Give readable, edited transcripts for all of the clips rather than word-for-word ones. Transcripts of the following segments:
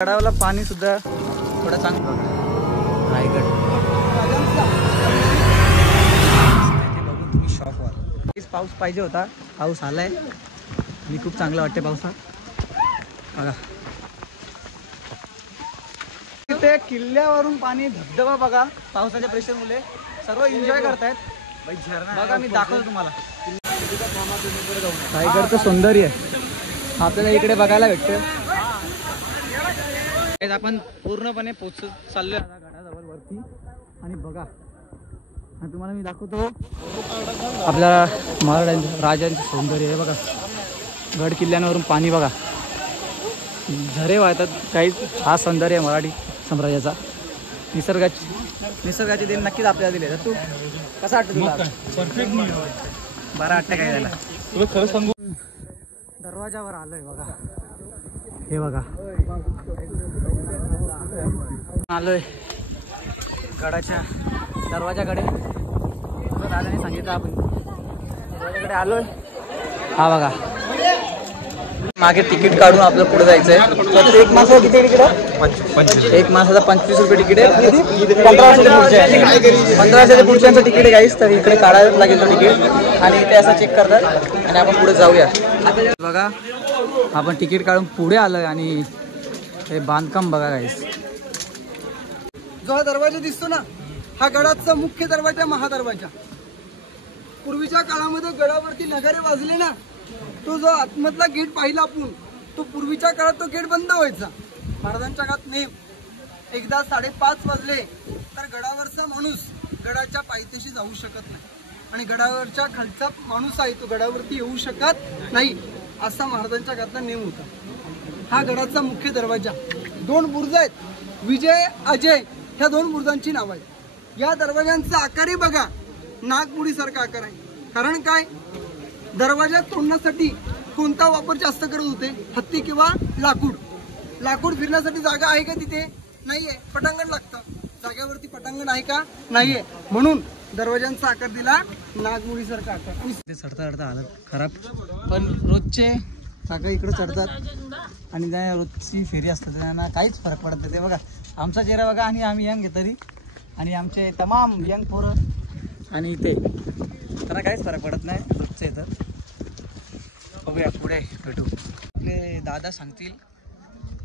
गडावला पाणी सुद्धा थोडं चांगलं रायगड बघून तुम्ही शॉक व्हाल। पाऊस पाहिजे होता, पाऊस आलाय आणि खूप चांगलं वाटते पावसात। बघा तिथे किल्ल्यावरून पाणी धबधबा बघा, पावसाच्या प्रेशरमुळे सर्व एन्जॉय करतायत। बघा मी दाखवतो तुम्हाला रायगडचं सौंदर्य आपल्याला इकडे बघायला भेटतं। आपण पूर्णपणे पोहोचत चाललोय आता गडाजवळ वरती आणि बघा तुम्हाला मी दाखवतो आपल्या महाराजांचं राजांचं सौंदर्य आहे। बघा गड किल्ल्यांवरून पाणी बघा, झरे वाहतात काही। हा सौंदर्य आहे मराठी साम्राज्याचा। निसर्गाचे दिन नक्कीच आपल्याला दिले। तू कसा वाटतं तुला? परफेक्ट बरं वाटतं काय झालं तुला खरं सांगू? दरवाजावर आलोय बघा, हे बघा आलोय गडाच्या दरवाजाकडे। दादाने सांगितलं आपण दरवाजाकडे आलोय। हा बघा मागे तिकीट काढून आपलं पुढे जायचंय। तर एक माणसाचं किती तिकीट आहे? एक माणसाचा 25 रुपये तिकीट आहे। 1500 पुढच्यांचं तिकीट आहे गाईस। तर इकडे काढायला लागेल तो तिकीट आणि ते असं चेक करतात आणि आपण पुढे जाऊया। बघा आपण तिकीट काढून पुढे आलोय आणि हे बांधकाम बघा गाईस। जो हा दरवाजा दिसतो ना, हा गडाचा मुख्य दरवाजा, महादरवाजा। पूर्वीच्या काळामध्ये गडावरती नगारे वाजले ना, तो जो आतमधला गेट पाहिला आपण, तो पूर्वीच्या काळात तो गेट बंद व्हायचा। महाराजांच्या काळात नेम एकदा 5:30 वाजले तर गडावरचा माणूस गडाच्या पायथ्याशी जाऊ शकत नाही आणि गडावरच्या खालचा माणूस आहे तो गडावरती येऊ शकत नाही, असा महाराजांच्या काळातला नेम होता। हा गडाचा मुख्य दरवाजा। 2 बुर्ज आहेत, विजय अजय ह्या 2 बुर्जांची नाव आहेत। या दरवाजांचा आकारही बघा, नागपुडी सारखा आकार आहे। कारण काय, दरवाजा तोडण्यासाठी कोणता वापर जास्त करत होते? हत्ती किंवा लाकूड। लाकूड फिरण्यासाठी जागा आहे का तिथे? नाहीये, पटांगण लागतं। जागेवरती पटांगण आहे का? नाहीये, म्हणून दरवाजांचा आकार दिला नागमुडी सारखा आकार। ते चढता चढता हालत खराब, पण रोजचे काका इकडे चढतात आणि त्या रोजची फेरी असतात त्यांना काहीच फरक पडत नाही। ते बघा आमचा चेहरा बघा आणि आम्ही यंग आहे तरी, आणि आमचे तमाम यंग पोरं आणि इथे त्यांना काहीच फरक पडत नाही रोजचं आहे। तर बघूया पुढे भेटू। आपले दादा सांगतील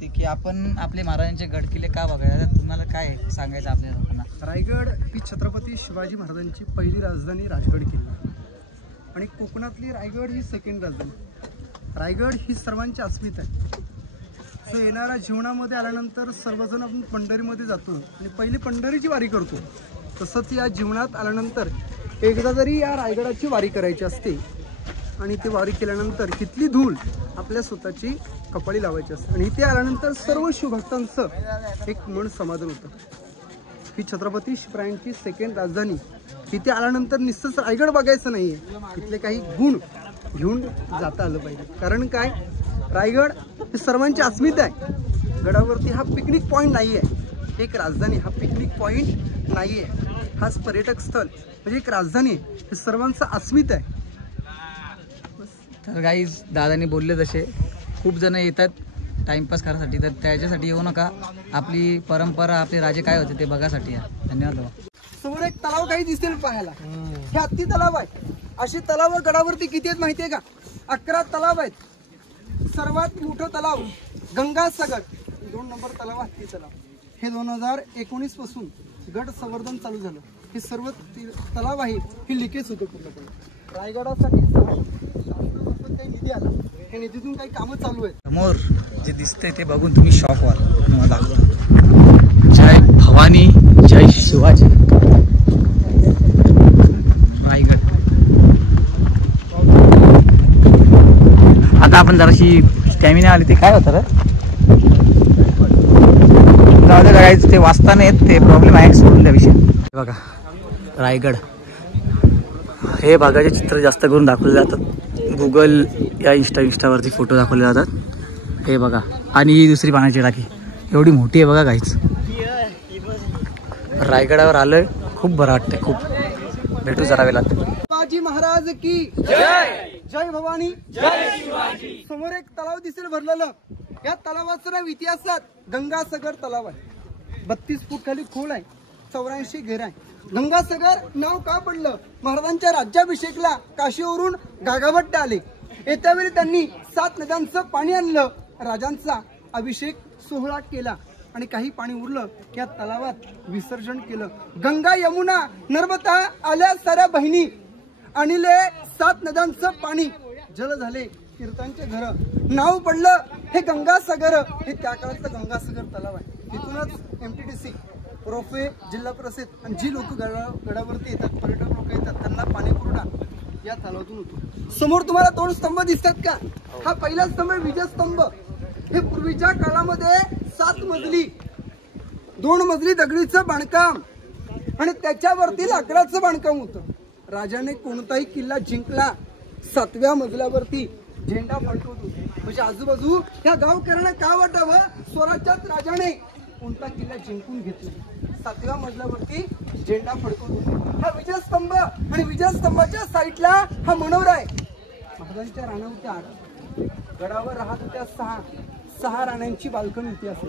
ते की आपण आपले महाराजांचे गडकिल्ले का बघायला, तुम्हाला काय सांगायचं आपल्या लोकांना? रायगड ही छत्रपती शिवाजी महाराजांची पहिली राजधानी राजगड किल्ला आणि कोकणातली रायगड ही सेकंड राजधानी। रायगड ही सर्वांची अस्मिता आहे। जो येणाऱ्या जीवनामध्ये आल्यानंतर सर्वजण आपण पंढरीमध्ये जातो आणि पहिली पंढरीची वारी करतो, तसंच या जीवनात आल्यानंतर एकदा जरी या रायगडाची वारी करायची असते आणि ती वारी केल्यानंतर तिथली धूळ आपल्या स्वतःची कपाळी लावायची असते आणि इथे आल्यानंतर सर्व शिवभक्तांचं एक मन समाधान होतं। ही छत्रपती शिवरायांची सेकंड राजधानी। तिथे आल्यानंतर नुसतंच रायगड बघायचं नाहीये, तिथले काही गुण घेऊन जाता आलं पाहिजे। कारण काय, रायगड हे सर्वांची अस्मिता आहे। गडावरती हा पिकनिक पॉईंट नाही आहे, एक राजधानी हा पिकनिक पॉईंट नाही आहे, हाच पर्यटक स्थळ म्हणजे एक राजधानी आहे, हे सर्वांचं अस्मिता आहे। तर गाईज दादानी बोलले तसे खूप जण येतात टाइमपास करायसाठी, तर त्याच्यासाठी येऊ नका। आपली परंपरा, आपले राजे काय होते ते बघासाठी या। धन्यवाद बाबा। समोर एक तलाव काही दिसेल पाहायला, हे हत्ती तलाव आहे। अशी तलाव गडावरती किती आहेत माहितीये का? 11 तलाव आहेत। सर्वात मोठं तलाव गंगासागर 2 नंबर तलाव हत्ती तलाव। हे 2019 पासून गड संवर्धन चालू झालं। हे सर्व तलाव आहे हे लिकेज होतं पूर्णपणे। रायगडासाठी काही निधी आला, हे निधीतून काही कामं चालू आहेत। समोर जे दिसतंय ते बघून तुम्ही शॉक व्हाल। तुम्हाला जय भवानी, जय शिवाजी। रायगड आता आपण जराशी स्टॅमिना आली ते काय होतं रे? जाऊ दे बघायचं, ते वाचता नाही येत, ते प्रॉब्लेम आहे, सोडून द्या विषय। बघा रायगड हे भागाचे चित्र जास्त करून दाखवले जातात। गुगल या इंस्टावरती फोटो दाखवले जातात। हे बघा, आणि ही दुसरी पाण्याची टाकी एवढी मोठी आहे बघा गाईच। रायगडावर आलोय, खूप बरं वाटतंय, खूप भेटू जरा वेळात। शिवाजी महाराज की जय, जय भवानी, जय शिवाजी। समोर एक तलाव दिसेल भरलेलं, या तलावाचं नाव इतिहासात गंगासागर तलाव आहे, 32 फूट खाली खोल आहे, 84 घेरा आहे. गंगासागर नाव का पडलं? महाराजांच्या राज्याभिषेकला काशीवरून गागाभट्ट आले. येत्या वेळी त्यांनी 7 नद्यांचं पाणी आणलं, राजांचा अभिषेक सोहळा केला आणि काही पाणी उरलं या तलावात विसर्जन केलं. गंगा यमुना नर्मदा आल्या साऱ्या बहिणी, आणले 7 नद्यांचं पाणी, जल झाले कीर्तनचे घर. नाव पडलं हे गंगासागर. हे त्या काळातलं गंगासागर तलाव आहे. इथूनच MTDC, रोपवे, जिल्हा परिषद आणि जी लोक गडावरती येतात, पर्यटक लोक येतात, त्यांना पाणी पुरवठा या तलावातून होतो. समोर तुम्हाला 2 स्तंभ दिसतात का? हा पहिला स्तंभ विजय स्तंभ. हे पूर्वीच्या काळामध्ये 7 मजली 2 मजली दगडीचं बांधकाम आणि त्याच्यावरती लाकडाचं बांधकाम होतं. राजाने कोणताही किल्ला जिंकला 7व्या मजल्यावरती झेंडा फडकवत होते. म्हणजे आजूबाजू या गावकऱ्यांना का वाटावं, स्वराज्यात राजाने कोणता किल्ला जिंकून घेतला, 7व्या मजल्यावरती झेंडा फडकवत होते. हा विजयस्तंभ आणि विजयस्तंभाच्या साईडला हा मनोरा आहे. महाराजांच्या राण्या होत्या 8, गडावर राहत होत्या 6 राण्यांची बाल्कनी होती. असं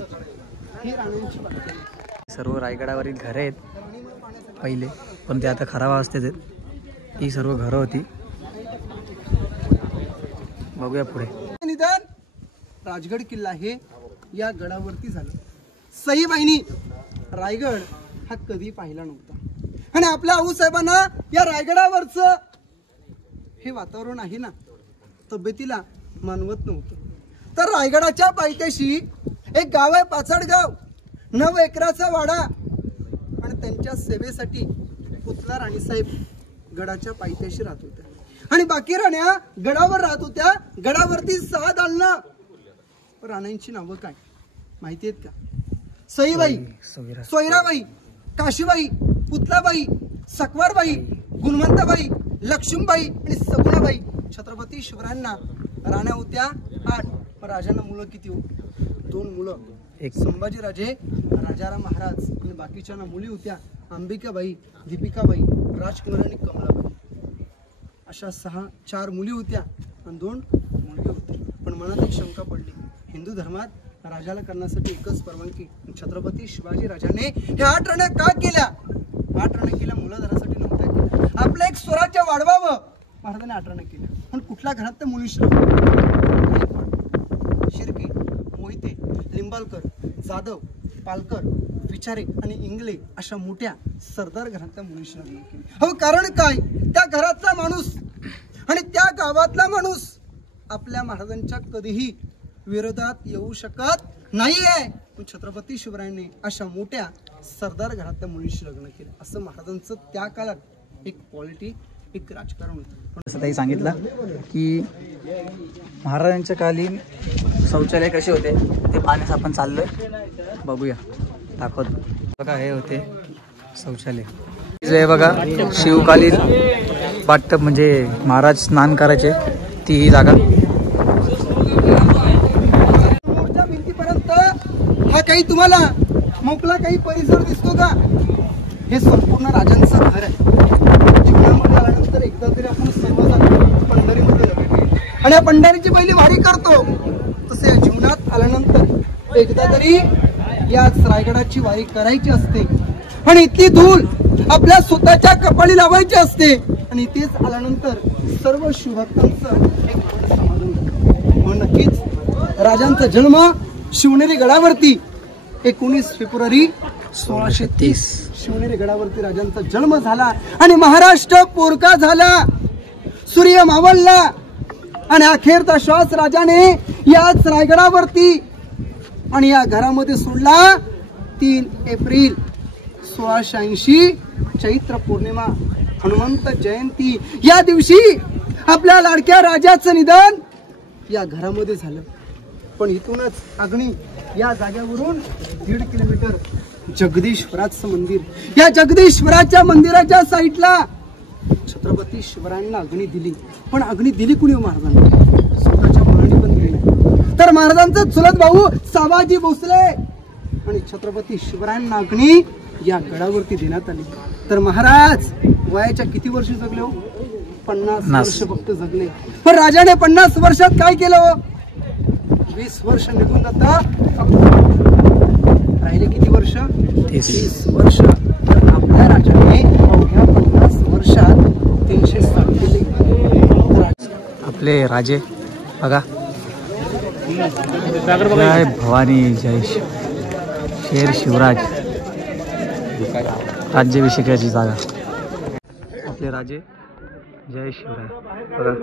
ही राण्यांची बाल्कनी. सर्व रायगडावरील घरं आहेत पहिले, पण ते आता खराब अवस्थेत आहेत. ही सर्व घरं होती. बघूया पुढे. निदान राजगड किल्ला हे या गडावरती झालं. सईबाईंनी रायगड हा कधी पाहिला नव्हता आणि आपल्या आऊसाहेबांना या रायगडावरचं हे वातावरण आहे ना, तब्येतीला मानवत नव्हतं. तर रायगडाच्या पायथ्याशी एक गाव आहे, पाचडगाव. 9 एकराचा वाडा आणि त्यांच्या सेवेसाठी पुतला राणीसाहेब गडाच्या पायथ्याशी राहत होत्या आणि बाकी राण्या गडावर राहत होत्या. गडावरती 6 दालनं. राण्यांची नावं काय माहिती आहेत का? सईबाई, सोयराबाई, काशीबाई, पुतलाबाई, सकवारबाई, गुणवंताबाई, लक्ष्मीबाई आणि सगुणाबाई. छत्रपती शिवरायांना राण्या होत्या 8. राजांना मुलं किती हो? 2 मुलं. एक संभाजीराजे, राजाराम महाराज आणि बाकीच्यांना मुली होत्या अंबिकाबाई, दीपिकाबाई, राजकुमार आणि कमलाबाई. अशा 4 मुली होत्या आणि 2 मुलगे होते. पण मनात एक शंका पडली. हिंदू धर्मात राजाला करण्यासाठी एकच परवानगी. छत्रपती शिवाजी राजाने ह्या 8 राण्या का केल्या? 8 राण्या केल्या मुलाधरासाठी नव्हत्या केल्या. आपलं एक स्वराज्य वाढवावं महाराजांनी 8 राण्या केल्या. पण कुठल्या घरात तर मुली शिर्के, मोहिते, लिंबालकर, जाधव, पालकर, विचारे आणि इंगले अशा मोठ्या सरदार घरातल्या मुलीशी लग्न केली. हो, कारण काय? त्या घरातला माणूस आणि त्या गावातला माणूस आपल्या महाराजांच्या कधीही विरोधात येऊ शकत नाहीये. पण छत्रपती शिवरायांनी अशा मोठ्या सरदार घरातल्या मुलीशी लग्न केलं. असं महाराजांचं त्या काळात एक पॉलिटी, एक राजकारण होतं. असं ताई सांगितलं की महाराजांच्या कालीन शौचालय कसे होते ते पाहण्यास आपण चाललोय. बघूया, दाखवतो. बघा, हे होते शौचालय. जे बघा शिवकालीन बाथटब, म्हणजे महाराज स्नान करायचे ती ही जागा. भिंतीपर्यंत हा काही तुम्हाला मोकळा काही परिसर दिसतो का? हे संपूर्ण राजांचं घर आहे. जीवनामध्ये आल्यानंतर एकदा तरी आपण सर्वजण पंढरीमध्ये जातो आणि या पंढरीची पहिली वारी करतो. तसे या जीवनात आल्यानंतर एकदा तरी याच रायगडाची वारी करायची असते आणि इतकी धूल आपल्या स्वतःच्या कपाळी लावायची असते आणि तेच आल्यानंतर सर्व शिवभक्तांचं एक समाधान होतं. नक्कीच राजांचा जन्म शिवनेरी गडावरती 19 फेब्रुवारी 1630 शिवनेरी गडावरती राजांचा जन्म झाला आणि महाराष्ट्र पोरका झाला, सूर्य मावळला आणि अखेरचा श्वास राजाने याच रायगडावरती आणि या घरामध्ये सोडला. 3 एप्रिल 1680 चैत्र पौर्णिमा, हनुमंत जयंती या दिवशी आपल्या लाडक्या राजाचं निधन या घरामध्ये झालं. पण इथूनच अग्नी या जागेवरून 1.5 किलोमीटर जगदीश्वराचं मंदिर. या जगदीश्वराच्या मंदिराच्या साईडला छत्रपती शिवरायांना अग्नी दिली. पण अग्नी दिली कुणी? महाराजांनी स्वतःच्या मनाने पण दिली. तर महाराजांचा चुलत भाऊ साबाजी भोसले आणि छत्रपती शिवरायांना अग्नी या गडावरती देण्यात आली. तर महाराज वयाच्या किती वर्ष जगले हो? 50 वर्ष फक्त जगले. पण राजाने 50 वर्षात काय केलं? 20 वर्ष निघून जाता आपले राजे बघा, जय भवानी जय शेर शिवराज, राज्याभिषेकाची जागा आपले राजे जय शिवराय बघा,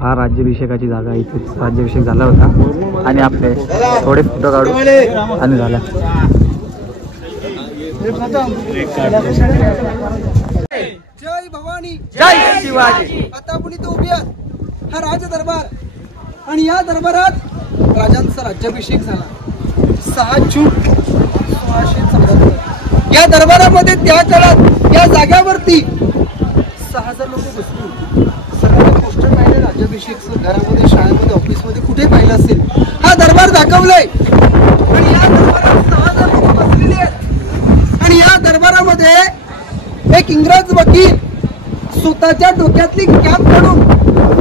हा राज्याभिषेकाची जागा, इथेच राज्याभिषेक झाला होता आणि आपले थोडे फोटो काढू आणि झाला। जय भवानी जय शिवाजी। आता आपण इथे उभी आहात, हा राज दरबार आणि या दरबारात राजांचा राज्याभिषेक झाला 6 जून 1674। या दरबारामध्ये त्या काळात या जाग्यावरती 6000 लोक बसतील। सगळ्यांनी पोस्टर पाहिले राज्याभिषेक घरामध्ये, शाळेमध्ये, ऑफिसमध्ये कुठे पाहिलं असेल, हा दरबार दाखवलाय आणि या दरबारात 6000 लोक बसलेली आहेत आणि या दरबारामध्ये एक इंग्रज वकील स्वतःच्या डोक्यातली कॅप काढून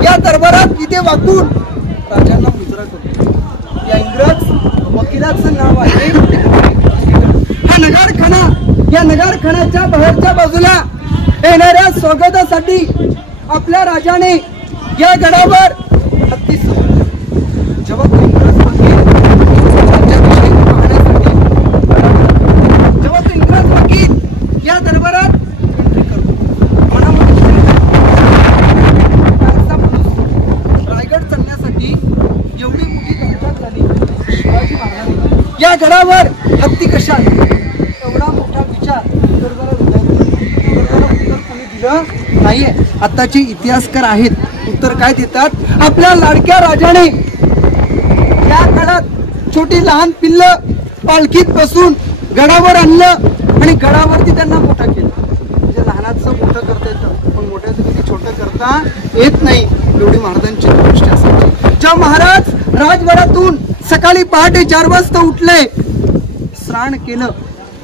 या दरबारात इथे वाकून राजांना मुजरा करतो। या इंग्रज वकिलाचं नाव आहे हा नगारखाना। या नगारखान्याच्या बाहेरच्या बाजूला येणाऱ्या स्वागतासाठी आपल्या राजाने या गडावर हत्ती सजवले। जेव्हा तो इंग्रज वकील राज्याभिषेक पाहण्यासाठी जेव्हा तो इंग्रज वकील या दरबारात एंट्री करतो, मनामध्ये रायगड चढण्यासाठी एवढी मोठी दहशत झाली। शिवाजी महाराजांनी या गडावर हत्ती कशा एवढा मोठा विचार कोणी दिलं नाहीये। आताचे इतिहासकार आहेत, उत्तर काय देतात, आपल्या लाडक्या राजाने या काळात छोटी लहान पिल्ल पालखीत बसून गडावर आणलं आणि गडावरती त्यांना मोठं केलं। म्हणजे लहानाचं मोठं करता येतं पण मोठ्याचं कधी छोटं करता येत नाही, एवढी महाराजांची दृष्टी असायची। जेव्हा महाराज राजवाड्यातून सकाळी पहाटे 4 वाजता उठले, स्नान केलं,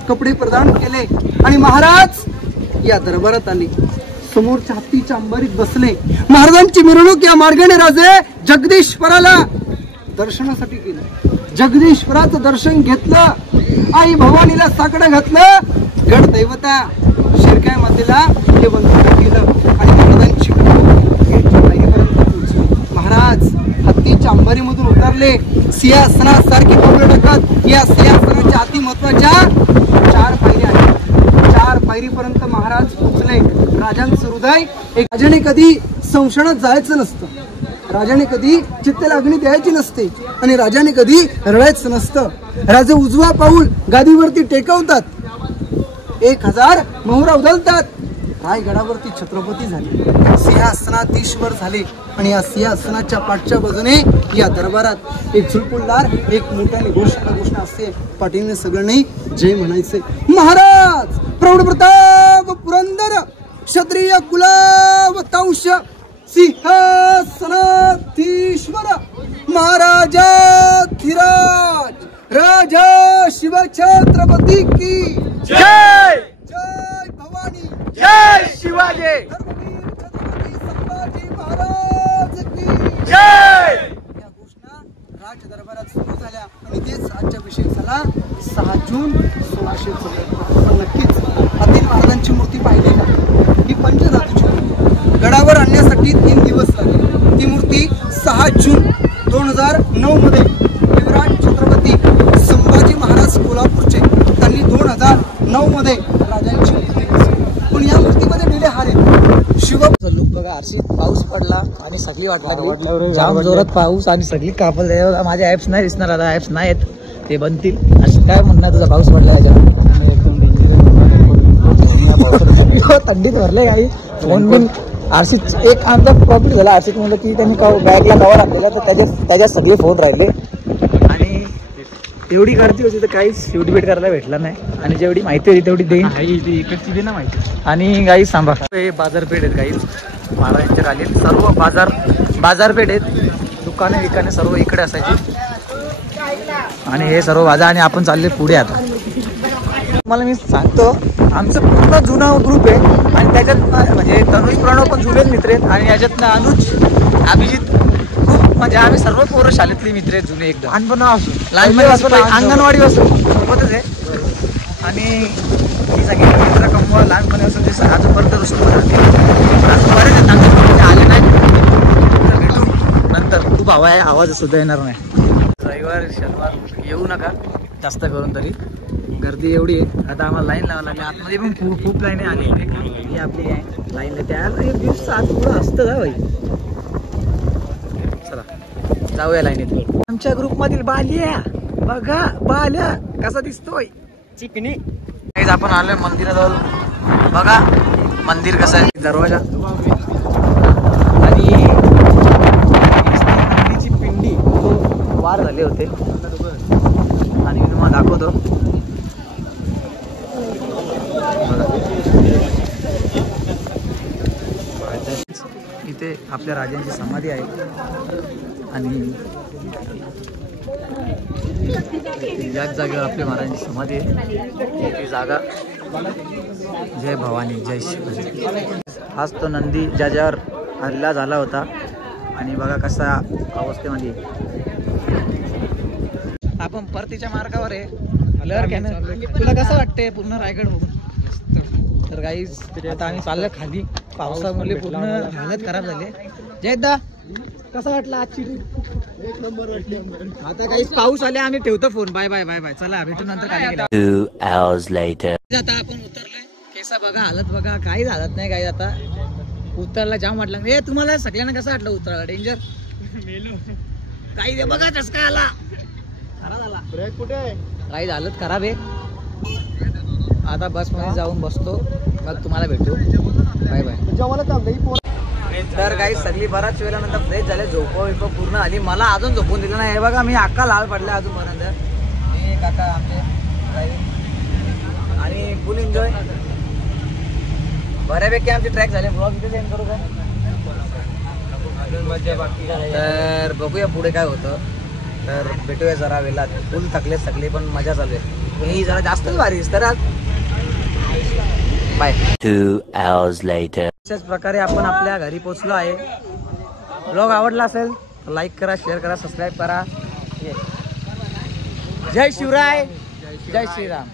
कपडे प्रदान केले आणि महाराज या दरबारात आले। समोरच्या हत्तीच्या अंबारीत बसले। महाराजांची मिरवणूक या मार्गाने राजे जगदीश्वराला दर्शनासाठी गेले। जगदीश्वराचं दर्शन घेतलं, आई भवानीला साकडं घातलं, गड दैवता शिरकाय मातेला हे वंदन केलं आणि महाराजांची पायरीपर्यंत पोहोचली। महाराज हत्तीच्या अंबारीमधून उतरले, सिंहासनासारखी पावलं टाकत या सिंहासनाच्या अति महत्वाच्या 4 पायऱ्या आहेत। 4 पायरीपर्यंत महाराज पोहोचले। राजांचं हृदय एक, राजाने कधी संशयात जायचं नसतं, राजाने कधी चित्तेला अग्नी द्यायची नसते आणि राजाने कधी रडायचं नसतं। राजे उजवा पाऊल गादीवरती टेकवतात, 1000 मोहरा उधळतात, रायगडावरती छत्रपती झाले, सिंहासनाधीश्वर झाले आणि या सिंहासनाच्या पाठच्या बाजूने या दरबारात एक झुलपुलदार, एक मोठ्याने घोषणा असते, पाटीलने सगळ्यांनी जय म्हणायचे। महाराज प्रौढ प्रताप पुरंदर क्षत्रिय कुलावतांश सिंहासनाधीश्वर महाराजाधिराज राजा शिवछत्रपती की जय। जय भवानी जय शिवाजी। धर्मवीर छत्रपती संभाजी महाराज की जय। या घोषणा राज दरबारात सुरू झाल्या आणि तेच राज्याभिषेक झाला 6 जून 1674। पण नक्कीच अतिल महाराजांची मूर्ती पाहिली का, ही पंचधातूची मूर्ती गडावर आणण्यासाठी 3 दिवस लागले। ती मूर्ती 6 जून 2009 मध्ये युवराज छत्रपती संभाजी महाराज कोल्हापूरचे त्यांनी 2009 मध्ये राजांची मूर्ती बसवली। पण या मूर्तीमध्ये लिहिले हार आहेत शिव लुक बघा, आरशी पाऊस पडला आणि सगळी वाटला जाम जोरात पाऊस आणि सगळी कापल। माझ्या ऍप्स नाही दिसणार, आता ऍप्स नाही आहेत, ते बनतील। आणि काय म्हणणार तुझा पाऊस पडला याच्यावर थंडीत भरले काही फोन बिन। आरशीत एक आमचा प्रॉफिट झाला, आरशीत म्हणलं की त्यांनी बॅगला कवर आणलेला तर त्याच्यात सगळे फोन राहिले आणि एवढी गर्दी होती तर काहीच शेवटी भेट करायला भेटला नाही आणि जेवढी माहिती होती तेवढी देईन, इकडची दे ना माहिती। आणि काही सांभा हे बाजारपेठ आहेत, काही महाराजांच्या खाली सर्व बाजारपेठ आहेत, दुकाने विकाने सर्व इकडे असायची आणि हे सर्व बाजार। आणि आपण चालले पुढे आता। मला मी सांगतो आमचं पूर्ण जुना ग्रुप आहे आणि त्याच्यात म्हणजे तनुज प्रणव पण जुने मित्र आहेत आणि याच्यातनं अनुज अभिजित खूप म्हणजे आम्ही सर्व पोरं शाळेतले मित्र आहेत जुने एकदम, लहानपणापासून अंगणवाडीपासून सोबतच आहे आणि ही सगळी मित्र कमवा लहानपणापासून ते आजपर्यंत सोबत राहते। बरेच आहेत आमच्या आले नाही खूप हवा आहे, आवाज सुद्धा येणार नाही. रविवार शनिवार येऊ नका जास्त करून, तरी गर्दी एवढी आहे. आता आम्हाला लाईन लावायला लागली, आतमध्ये पण खूप लाईन आली. ही आपली आहे लाईन, त्याला एक दिवस आत पुढं असतं का भाई. चला जाऊया लाईनीत. आमच्या ग्रुपमधील बाल्या बघा, बाल्या कसा दिसतोय चिकनी. आपण आलोय मंदिराजवळ, बघा मंदिर कसं आहे, दरवाजा आणि नंदीची पिंडी तो वार झाले होते आणि मी तुम्हाला दाखवतो. इथे आपल्या राजांची समाधी आहे आणि याच जागेवर आपल्या महाराजांची समाधी आहे. ती जागा जय भवानी जय शिवाजी. हाच तो नंदी ज्याच्यावर हल्ला झाला होता आणि बघा कसा अवस्थेमध्ये. आपण परतीच्या मार्गावर आहे. लहर कॅनल तुला कसं वाटतंय पूर्ण रायगड बघून? तर गाईज आता आम्ही चाललो खाली, पावसामुळे पूर्ण हालत खराब झाली. जयदा कसं वाटलं आजची ट्रिप? एक नंबर वाटली. आता काही पाऊस आले, आम्ही ठेवतो phone. Bye bye bye bye. चला भेटू नंतर खाली गेला. 2 hours later. आता आपण उतरलोय. केसा बघा, हालत बघा, काही हालत नाही. काही आता उतरला जाम वाटलं. ए तुम्हाला सगळ्यांना कसं वाटलं उतरायला? डेंजर काही दे बघा चसका आला, खराब झाला. ब्रेक कुठे आहे? काही हालत खराब आहे. आता बस मध्ये जाऊन बसतो, मग तुम्हाला भेटू. Bye bye. तर काही सगळी बराच वेळा नंतर फ्रेश झाले, झोप पूर्ण आली. मला अजून झोपून दिलं नाही. हे बघा मी अक्का लाल पडला अजूनपर्यंत. हे काका आमचे आणि फुल एन्जॉय बऱ्यापैकी आमचे ट्रॅक झाले. ब्लॉग इथे सेंड करू काय? तर बघूया पुढे काय होतं. तर भेटूया जरा वेळात. फुल थकले सगळे, पण मजा चालू आहे. मी जरा जास्तच भारी तर आज. बाय. 2 hours later. अशाच प्रकारे आपण आपल्या घरी पोहोचलो आहे. ब्लॉग आवडला असेल तर लाईक करा, शेअर करा, सबस्क्राईब करा. जय शिवराय, जय श्रीराम.